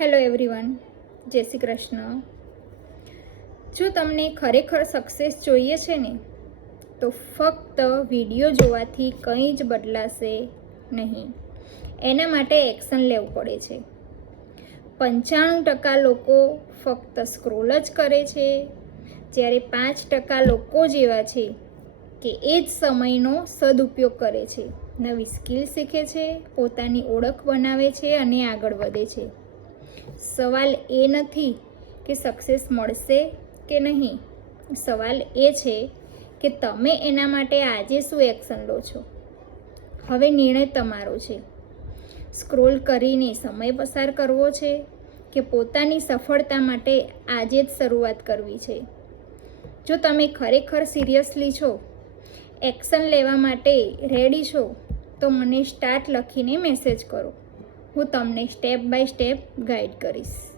Hello everyone, જય શ્રી કૃષ્ણ. જો તમને ખરેખર સક્સેસ જોઈએ છે ને, તો ફક્ત વિડીયો જોવાથી કંઈ જ બદલાશે નહીં. એના માટે એક્શન લેવું પડે છે. 95% લોકો ફક્ત સ્ક્રોલ જ કરે છે, જ્યારે 5% લોકો જેવા છે કે એ જ સમયનો સદુપયોગ કરે છે, નવી સ્કિલ શીખે છે, પોતાની ઓળખ બનાવે છે અને આગળ વધે છે. સવાલ એ નથી કે સક્સેસ મળશે કે નહીં. સવાલ એ છે કે તમે એના માટે આજે શું એક્શન લો છો. હવે નિર્ણય તમારો છે. સ્ક્રોલ કરીને સમય પસાર કરવો છે કે પોતાની સફળતા માટે આજે જ શરૂઆત કરવી છે. જો તમે ખરેખર સિરિયસલી છો, એક્શન લેવા માટે રેડી છો, તો મને સ્ટાર્ટ લખીને મેસેજ કરો. હું તમને સ્ટેપ બાય સ્ટેપ ગાઈડ કરીશ.